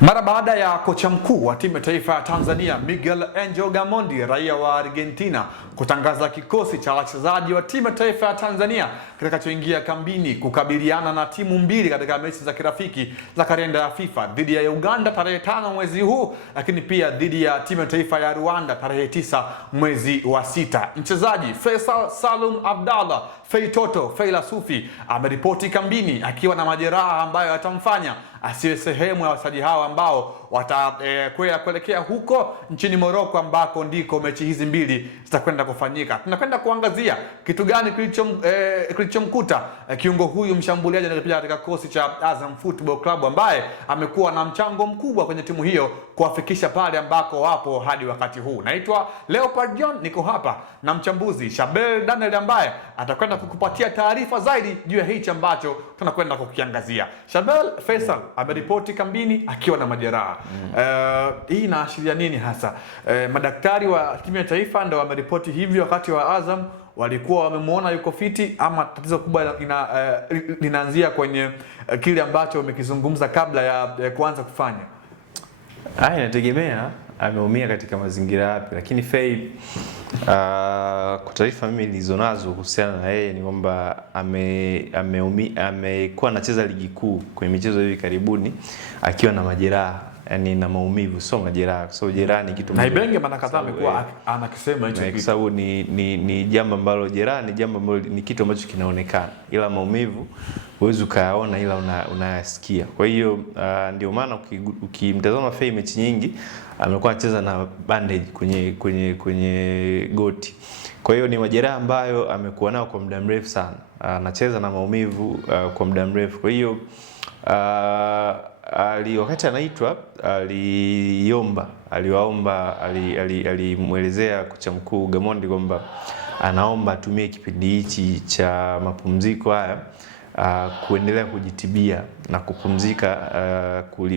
Mara baada ya kocha mkuu wa timu ya taifa ya Tanzania Miguel Angel Gamondi, raia wa Argentina, kutangaza kikosi cha wachezaji wa timu ya taifa ya Tanzania kitakachoingia kambini kukabiliana na timu mbili katika mechi za kirafiki za kalenda ya FIFA dhidi ya Uganda tarehe 5 mwezi huu, lakini pia dhidi ya timu ya taifa ya Rwanda tarehe 9 mwezi wa 6. Mchezaji Faisal Salum Abdallah Feitoto Feila Sufi ameripoti kambini akiwa na majeraha ambayo yatamfanya asiwe sehemu ya wachezaji hao ambao kuelekea huko nchini Morocco ambako ndiko mechi hizi mbili zitakwenda kufanyika. Tunakwenda kuangazia kitu gani kilichomkuta kiungo huyu mshambuliaji anayepiga katika kikosi cha Azam Football Club ambaye amekuwa na mchango mkubwa kwenye timu hiyo kuwafikisha pale ambako wapo hadi wakati huu. Naitwa Leopard John, niko hapa na mchambuzi Shabel Daniel ambaye atakwenda kukupatia taarifa zaidi juu ya hichi ambacho tunakwenda kukiangazia. Shabel, Faisal ameripoti kambini akiwa na majeraha. Hii inaashiria nini hasa? Madaktari wa timu ya taifa ndio wameripoti hivyo, wakati wa Azam walikuwa wamemuona yuko fiti, ama tatizo kubwa linaanzia kwenye kile ambacho umekizungumza kabla ya kuanza kufanya? Inategemea ameumia katika mazingira yapi, lakini Fei kwa taarifa mimi nilizonazo kuhusiana na yeye ni kwamba amekuwa anacheza ligi kuu kwenye michezo hivi karibuni akiwa na majeraha, yani na maumivu, sio majeraha. So jeraha ni kitu na Ibenge maana kadhaa amekuwa anakisema hicho kitu, kwa sababu ni jambo ambalo jeraha ni jambo ambalo ni kitu ambacho kinaonekana, ila maumivu huwezi ukayaona, ila unayasikia. Kwa hiyo ndio maana ukimtazama Fei mechi nyingi amekuwa anacheza na bandage kwenye goti. Kwa hiyo ni majeraha ambayo amekuwa nayo kwa muda mrefu sana, anacheza na maumivu kwa muda mrefu. Kwa hiyo wakati anaitwa alimuelezea kocha mkuu Gamondi kwamba anaomba atumie kipindi hichi cha mapumziko haya kuendelea kujitibia na kupumzika,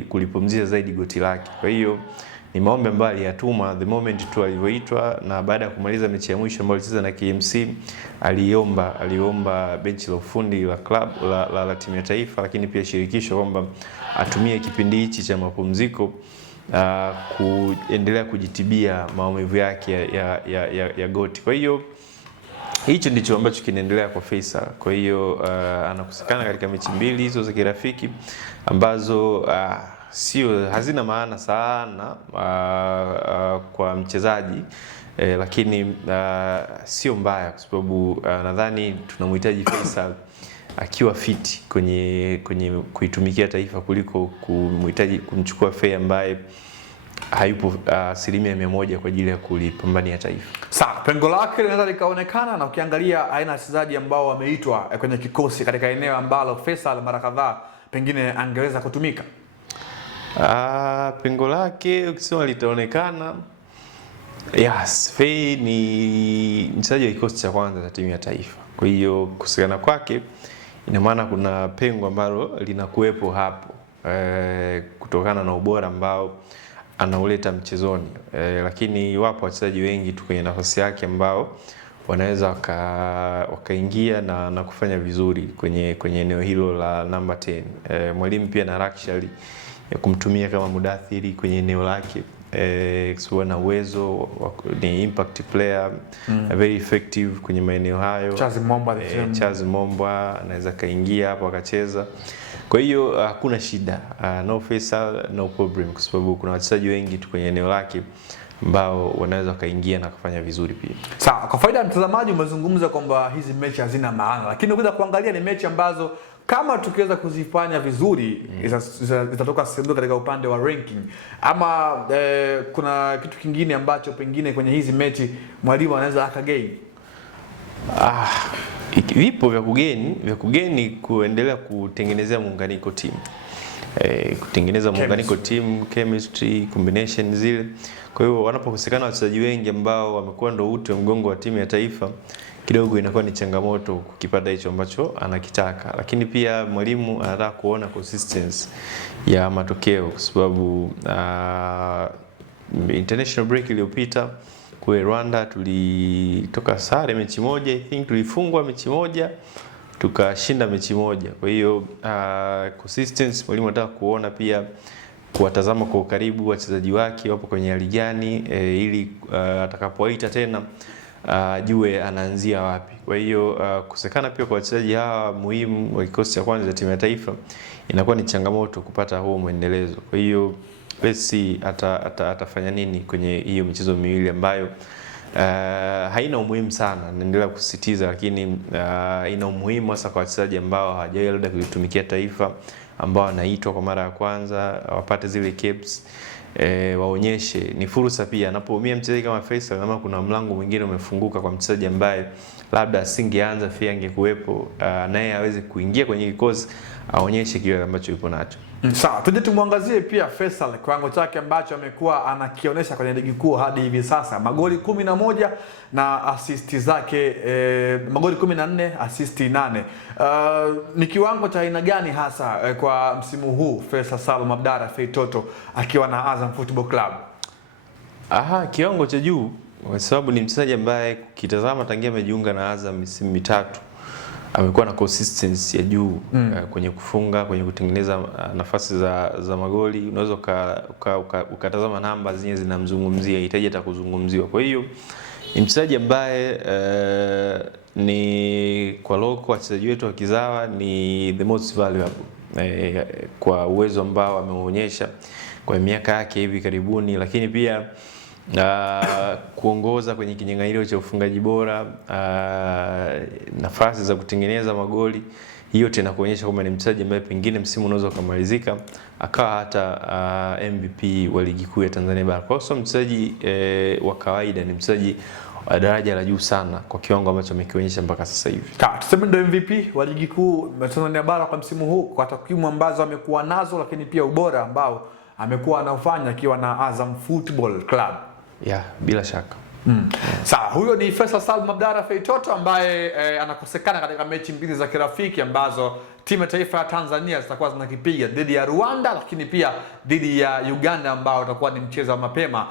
kulipumzisha zaidi goti lake. Kwa hiyo ni maombi ambayo aliyatuma the moment tu alivyoitwa, na baada ya kumaliza mechi ya mwisho ambayo alicheza na KMC aliomba benchi la ufundi la club la timu ya taifa, lakini pia shirikisho kwamba atumie kipindi hichi cha mapumziko kuendelea kujitibia maumivu yake ya goti. Kwa hiyo hicho ndicho ambacho kinaendelea kwa Faisal. Kwa hiyo anakosekana katika mechi mbili hizo za kirafiki ambazo hazina maana sana kwa mchezaji, lakini sio mbaya kwa sababu nadhani tunamhitaji Faisal akiwa fiti kwenye kuitumikia taifa kuliko kumchukua Fei ambaye hayupo 100% kwa ajili ya kulipambania taifa. Sawa, pengo lake linaweza likaonekana, na ukiangalia aina ya wachezaji ambao wameitwa kwenye kikosi katika eneo ambalo Faisal mara kadhaa pengine angeweza kutumika. Pengo lake ukisema litaonekana, yes, Fei ni mchezaji wa kikosi cha kwanza cha timu ya taifa. Kwa hiyo kuhusiana kwake ina maana kuna pengo ambalo linakuwepo hapo kutokana na ubora ambao anauleta mchezoni, lakini wapo wachezaji wengi tu kwenye nafasi yake ambao wanaweza wakaingia na kufanya vizuri kwenye eneo hilo la namba 10. Mwalimu pia na luxury ya kumtumia kama mudathiri kwenye eneo lake, kwa na uwezo, ni impact player, very effective kwenye maeneo hayo. Charles Momba anaweza kaingia hapo akacheza. Kwa hiyo hakuna shida, no Faisal no problem, kwa sababu kuna wachezaji wengi tu kwenye eneo lake ambao wanaweza kaingia na kufanya vizuri pia. Sawa, kwa faida ya mtazamaji, umezungumza kwamba hizi mechi hazina maana, lakini ukija kuangalia ni mechi ambazo kama tukiweza kuzifanya vizuri zitatoka sehemu katika upande wa ranking, ama kuna kitu kingine ambacho pengine kwenye hizi mechi mwalimu anaweza akagain. Vipo vya kugeni kuendelea kutengenezea muunganiko timu, kutengeneza muunganiko timu, chemistry, combination zile. Kwa hiyo wanapokosekana wachezaji wengi ambao wamekuwa ndo uti wa mgongo wa timu ya taifa, kidogo inakuwa ni changamoto kukipata hicho ambacho anakitaka. Lakini pia mwalimu anataka kuona consistency ya matokeo, kwa sababu international break iliyopita kwa Rwanda tulitoka sare mechi moja, I think tulifungwa mechi moja, tukashinda mechi moja. Kwa hiyo consistency mwalimu anataka kuona pia kuwatazama kwa ukaribu wachezaji wake wapo kwenye hali gani, ili atakapowaita tena jue anaanzia wapi. Kwa hiyo kusekana pia kwa wachezaji hawa muhimu wa kikosi cha kwanza cha timu ya taifa inakuwa ni changamoto kupata huo muendelezo. Kwa hiyo let's see atafanya nini kwenye hiyo michezo miwili ambayo haina umuhimu sana, naendelea kusisitiza, lakini ina umuhimu hasa kwa wachezaji ambao hawajawahi labda kulitumikia taifa, ambao wanaitwa kwa mara ya kwanza, wapate zile caps, waonyeshe. Ni fursa pia anapoumia mchezaji kama Faisal, kama kuna mlango mwingine umefunguka kwa mchezaji ambaye labda asingeanza pia angekuwepo, naye aweze kuingia kwenye kikosi, aonyeshe kile ambacho yupo nacho. Sawa, tuje tumwangazie pia Faisal kiwango chake ambacho amekuwa anakionyesha kwenye ligi kuu hadi hivi sasa. Magoli 11 na assist zake magoli 14, assist 8. Ni kiwango cha aina gani hasa kwa msimu huu Faisal Salum Abdalla Feitoto akiwa na Azam Football Club? Kiwango cha juu, kwa sababu ni mchezaji ambaye kitazama tangia amejiunga na Azam misimu mitatu amekuwa na consistency ya juu kwenye kufunga, kwenye kutengeneza nafasi za magoli. Unaweza ukatazama namba zenyewe zinamzungumzia, hitaji hata kuzungumziwa. Kwa hiyo ni mchezaji ambaye ni kwa loko wachezaji wetu wa kizawa ni the most valuable kwa uwezo ambao ameonyesha kwa miaka yake hivi karibuni, lakini pia kuongoza kwenye kinyang'anyiro cha ufungaji bora, nafasi za kutengeneza magoli, hiyo tena kuonyesha kwamba ni mchezaji ambaye pengine msimu unaweza kumalizika akawa hata MVP wa ligi kuu ya Tanzania Bara. Kwa hiyo mchezaji wa kawaida, ni mchezaji wa daraja la juu sana kwa kiwango ambacho amekionyesha mpaka sasa hivi. Tuseme ndio MVP wa ligi kuu ya Tanzania Bara kwa msimu huu, kwa takwimu ambazo amekuwa nazo, lakini pia ubora ambao amekuwa anaufanya akiwa na Azam Football Club. Bila shaka. Sawa, huyo ni Faisal Salum Abdalla Feitoto ambaye anakosekana katika mechi mbili za kirafiki ambazo timu ya taifa ya Tanzania zitakuwa zinakipiga dhidi ya Rwanda, lakini pia dhidi ya Uganda, ambao utakuwa ni mchezo wa mapema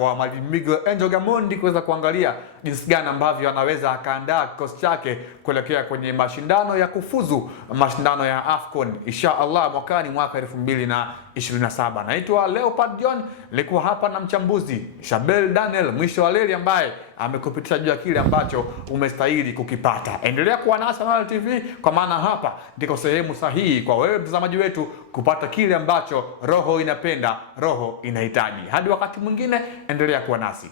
wa Mwalimu Miguel Angel Gamondi kuweza kuangalia jinsi gani ambavyo anaweza akaandaa kikosi chake kuelekea kwenye mashindano ya kufuzu mashindano ya AFCON inshallah mwakani mwaka 2027. Naitwa Leopard John, nilikuwa hapa na mchambuzi Shabel Daniel mwisho wa leli ambaye amekupitisha juu ya kile ambacho umestahili kukipata. Endelea kuwa nasi na TV, kwa maana hapa ndiko sehemu sahihi kwa wewe mtazamaji wetu kupata kile ambacho roho inapenda, roho inahitaji. Hadi wakati mwingine, endelea kuwa nasi.